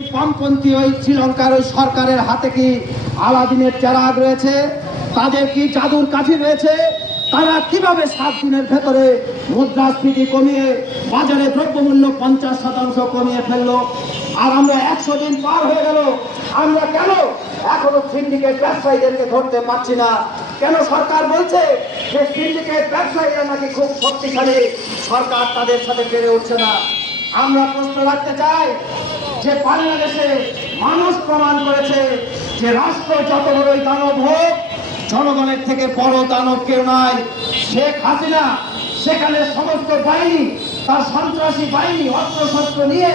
বামপন্থী ওই শ্রীলঙ্কার ওই সরকারের হাতে কি আলাদিনের চেরাগ রয়েছে? তাদের কি জাদুর কাঠি রয়েছে? তারা কীভাবে সাত দিনের ভেতরে মুদ্রাস্ফীতি কমিয়ে বাজারে দ্রব্যমূল্য পঞ্চাশ শতাংশ কমিয়ে ফেলল? আর আমরা একশো দিন পার হয়ে গেল। আমরা কেন এখনও সিন্ডিকেট ব্যবসায়ীদেরকে ধরতে পারছি না? কেন সরকার বলছে যে সিন্ডিকেট ব্যবসায়ীরা নাকি খুব শক্তিশালী? সরকার তাদের সাথে পেরে উঠছে না। আমরা প্রশ্ন রাখতে চাই যে বাংলাদেশে মানুষ প্রমাণ করেছে যে রাষ্ট্র যত বড়ই দানব হোক, জনগণের থেকে বড় দানব কেউ নাই। শেখ হাসিনা, সেখানে সমস্ত বাহিনী, তার সন্ত্রাসী বাহিনী অস্ত্র শস্ত্র নিয়ে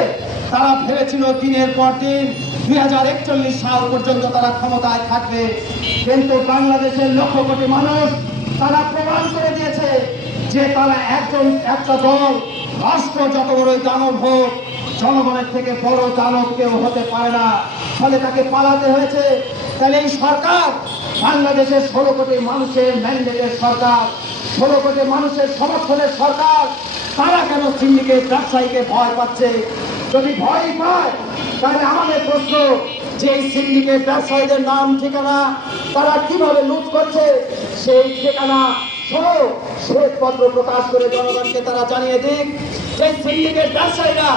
তারা ভেবেছিল দিনের পর দিন দুই হাজার একচল্লিশ সাল পর্যন্ত তারা ক্ষমতায় থাকবে। কিন্তু বাংলাদেশের লক্ষ কোটি মানুষ তারা প্রমাণ করে দিয়েছে যে তারা একজন, একটা দল, রাষ্ট্র যত বড়ই দানব হোক জনগণের থেকে বড় দানব কেউ হতে পারে না। ফলে তাকে পালাতে হয়েছে। তাহলে এই সরকার বাংলাদেশের ষোলো কোটি মানুষের ম্যান্ডেটের সরকার, ষোলো কোটি মানুষের সমর্থনের সরকার। তারা কেন সিন্ডিকেট ব্যবসায়ীকে ভয় পাচ্ছে? যদি ভয় পায়, তাহলে আমাদের প্রশ্ন, যে সিন্ডিকেট ব্যবসায়ীদের নাম ঠিকানা তারা কীভাবে লুট করছে? সেই ঠিকানা সহ শ্বেতপত্র প্রকাশ করে জনগণকে তারা জানিয়ে দিক যে সিন্ডিকেট ব্যবসায়ীরা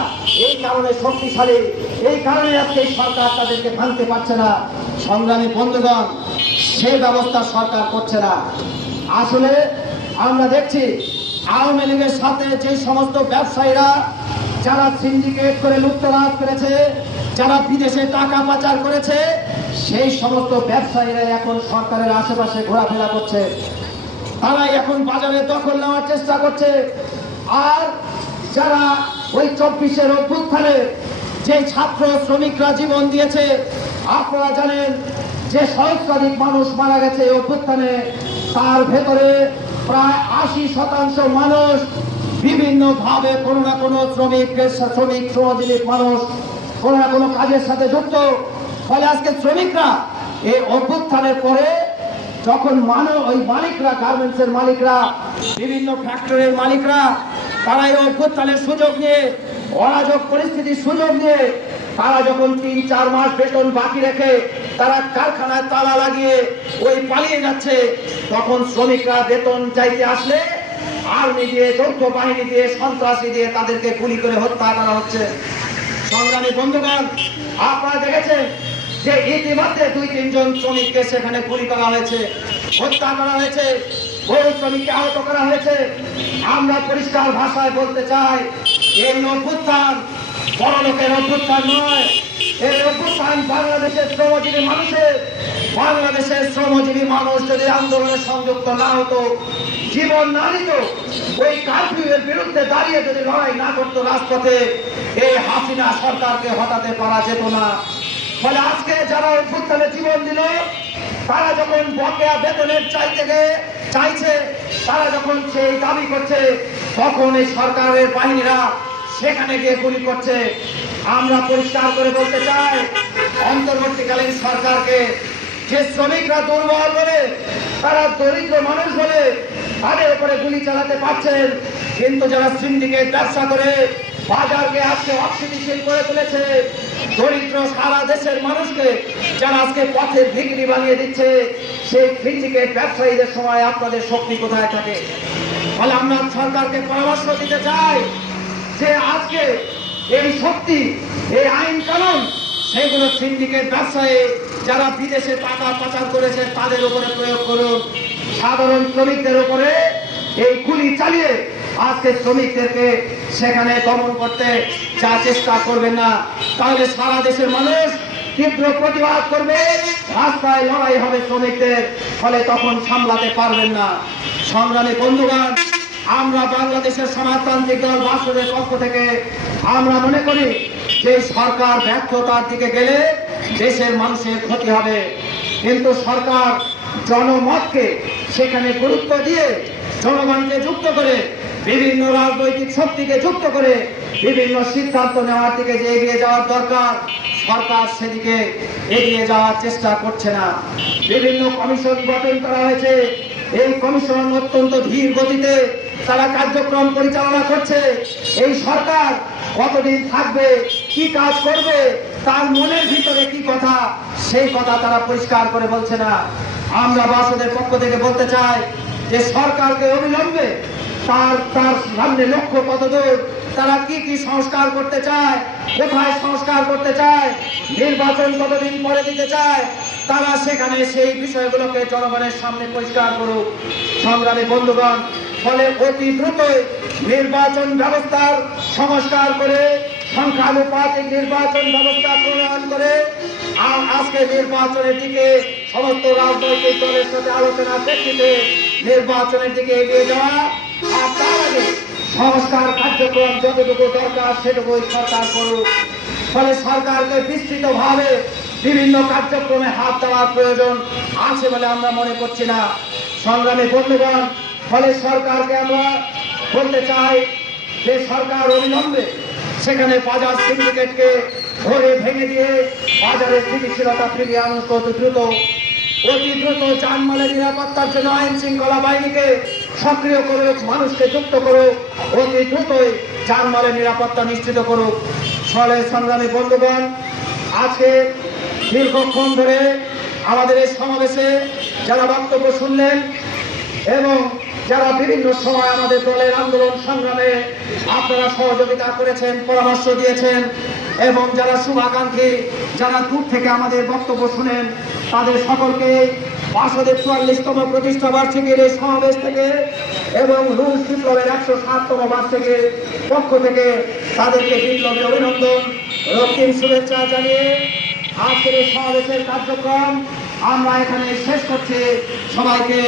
এই কারণে শক্তিশালী, এই কারণে আজকে সরকার তাদেরকে ভাঙতে পারছে না। সংগ্রামী বন্ধুগণ, সে ব্যবস্থা সরকার করছে না। আসলে আমরা দেখছি, আওয়ামী লীগের সাথে যে সমস্ত ব্যবসায়ীরা, যারা সিন্ডিকেট করে লুপ্তরাজ করেছে, যারা বিদেশে টাকা পাচার করেছে, সেই সমস্ত ব্যবসায়ীরা এখন সরকারের আশেপাশে ঘোরাফেরা করছে। তারা এখন বাজারে দখল নেওয়ার চেষ্টা করছে। আর যারা ওই চব্বিশের অভ্যুত্থানে যে ছাত্র শ্রমিকরা জীবন দিয়েছে, আপনারা জানেন যে সহস্রাধিক মানুষ মারা গেছে এই অভ্যুত্থানে। তার ভেতরে প্রায় আশি শতাংশ মানুষ বিভিন্ন ভাবে কোনো না কোনো শ্রমিকের সা- শ্রমিক, শ্রমজীবী মানুষ কোনো না কোনো কাজের সাথে যুক্ত। ফলে আজকে শ্রমিকরা এই অভ্যুত্থানের পরে যখন মানব, ওই মালিকরা গার্মেন্টসের মালিকরা, বিভিন্ন ফ্যাক্টরির মালিকরা তারা এই অভ্যুত্থানের সুযোগ নিয়ে, অরাজক পরিস্থিতির সুযোগ নিয়ে, তারা যখন তিন, চার মাস বেতন বাকি রেখে তারা কারখানায় তালা লাগিয়ে ওই পালিয়ে যাচ্ছে, তখন শ্রমিকরা বেতন চাইতে আসলে আর্মি দিয়ে, যৌথ বাহিনী দিয়ে, সন্ত্রাসী দিয়ে তাদেরকে গুলি করে হত্যা করা হচ্ছে। সংগ্রামী বন্ধুগণ, আপনারা দেখেছেন যে ইতিমধ্যে দুই, তিনজন শ্রমিককে সেখানে গুলি করা হয়েছে, হত্যা করা হয়েছে, বহু শ্রমিককে আহত করা হয়েছে। আমরা পরিষ্কার ভাষায় বলতে চাই, এই অভ্যুত্থান বড় লোকের অভ্যুত্থান নয়। এই অভ্যুত্থান বাংলাদেশের শ্রমজীবী মানুষের, বাংলাদেশের শ্রমজীবী মানুষ যদি আন্দোলনে সংযুক্ত না হতো, জীবন না দিত ওই কারফিউয়ের বিরুদ্ধে দাঁড়িয়ে যদি লড়াই না করতো রাজপথে, এই হাসিনা সরকারকে হটাতে পারা যেত না। ফলে আজকে যারা অভ্যুত্থানে জীবন দিল, তারা যখন বকেয়া বেতনের চাইতে গিয়ে চাইছে, তারা যখন সেই দাবি করছে, তখন এই সরকারের বাহিনীরা সেখানে গিয়ে গুলি করছে। আমরা পরিষ্কার করে বলতে চাই, অন্তর্বর্তীকালীন সরকারকে যে শ্রমিকরা দুর্বল বলে, তারা দরিদ্র মানুষ বলে, তাদের উপরে গুলি চালাতে পারছেন। কিন্তু যারা সিন্ডিকেট ব্যবসা করে বাজারকে আজকে অস্থিতিশীল করে তুলেছে। দরিদ্র সারা দেশের মানুষকে যারা আজকে পথের ভিগড়ি বানিয়ে দিচ্ছে, সেই সিন্ডিকেট ব্যবসায়ীদের সময় আপনাদের শক্তি কোথায় থাকে? ফলে আমরা সরকারকে পরামর্শ দিতে চাই যে আজকে এই শক্তি, এই আইন কানুন, সেগুলো সিন্ডিকেট ব্যবসায়ী যারা বিদেশে টাকা পাচার করেছে, তাদের উপরে প্রয়োগ করুন। সাধারণ শ্রমিকদের উপরে এই গুলি চালিয়ে আজকে শ্রমিকদেরকে সেখানে দমন করতে যা চেষ্টা করবেন না, তাহলে সারা দেশের মানুষ তীব্র প্রতিবাদ করবে। রাস্তায় লড়াই হবে শ্রমিকদের, ফলে তখন সামলাতে পারবেন না। সংগ্রামী বন্ধুগণ, আমরা বাংলাদেশের সমাজতান্ত্রিক দল বাসদের পক্ষ থেকে আমরা মনে করি যে সরকার ব্যর্থতার দিকে গেলে দেশের মানুষের ক্ষতি হবে। কিন্তু সরকার জনমতকে সেখানে গুরুত্ব দিয়ে জনগণকে যুক্ত করে বিভিন্ন রাজনৈতিক শক্তিকে যুক্ত করে বিভিন্ন সিদ্ধান্ত নেওয়ার দিকে যে এগিয়ে যাওয়ার দরকার, সরকার সেদিকে এগিয়ে যাওয়ার চেষ্টা করছে না। বিভিন্ন কমিশন গঠন করা হয়েছে। এই কমিশন অত্যন্ত ধীর গতিতে তারা কার্যক্রম পরিচালনা করছে। এই সরকার কতদিন থাকবে, কি কাজ করবে, তার মনের ভিতরে কি কথা, সেই কথা তারা পরিষ্কার করে বলছে না। আমরা বাসদের পক্ষ থেকে বলতে চাই যে সরকারকে অবিলম্বে তার সামনে লক্ষ্য কত দূর তারা কি কি সংস্কার করতে চায়? কোথায় সংস্কার করতে চায়? নির্বাচন কতদিন পরে দিতে চায়? তারা সেখানে সেই বিষয়গুলোকে জনগণের সামনে পরিষ্কার করুক। সংগ্রামী বন্ধুগণ, ফলে অতি দ্রুতই নির্বাচন ব্যবস্থার সংস্কার করে, সংখ্যানুপাতিক নির্বাচন ব্যবস্থা প্রণয়ন করে, আর আজকে নির্বাচনের দিকে সমস্ত রাজনৈতিক দলের সাথে আলোচনার প্রেক্ষিতে নির্বাচনের দিকে এগিয়ে যাওয়া আর সংস্কার কার্যক্রম যতটুকু দরকার সেটুকুই সরকার করুক। ফলে সরকারকে বিস্তৃতভাবে বিভিন্ন কার্যক্রমে হাত দেওয়ার প্রয়োজন আছে বলে আমরা মনে করছি না। সংগ্রামী বন্ধুগণ, ফলে সরকারকে আমরা বলতে চাই যে সরকার অবিলম্বে সেখানে বাজার সিন্ডিকেটকে ধরে ভেঙে দিয়ে বাজারের স্থিতিশীলতা ফিরিয়ে অতি দ্রুত। অতি দ্রুত যানমালের নিরাপত্তার জন্য আইন শৃঙ্খলা বাহিনীকে সক্রিয় করুক মানুষকে যুক্ত করুক অতি দ্রুতই যানমালের নিরাপত্তা নিশ্চিত করুক ফলে সংগ্রামী বন্ধুগণ, আজকে দীর্ঘক্ষণ ধরে আমাদের এই সমাবেশে যারা বক্তব্য শুনলেন এবং যারা বিভিন্ন সময় আমাদের দলের আন্দোলন সংগ্রামে আপনারা সহযোগিতা করেছেন, পরামর্শ দিয়েছেন এবং যারা শুভাকাঙ্ক্ষী, যারা দূর থেকে আমাদের বক্তব্য শুনেন, তাদের সকলকে বাসদের চুয়াল্লিশতম প্রতিষ্ঠা বার্ষিকীর এই সমাবেশ থেকে এবং রুশ বিপ্লবের একশো সাততম বার্ষিকীর পক্ষ থেকে তাদেরকে বিপ্লবী অভিনন্দন, রক্তিম শুভেচ্ছা জানিয়ে আজকের এই সমাবেশের কার্যক্রম আমরা এখানে শেষ করছি। সবাইকে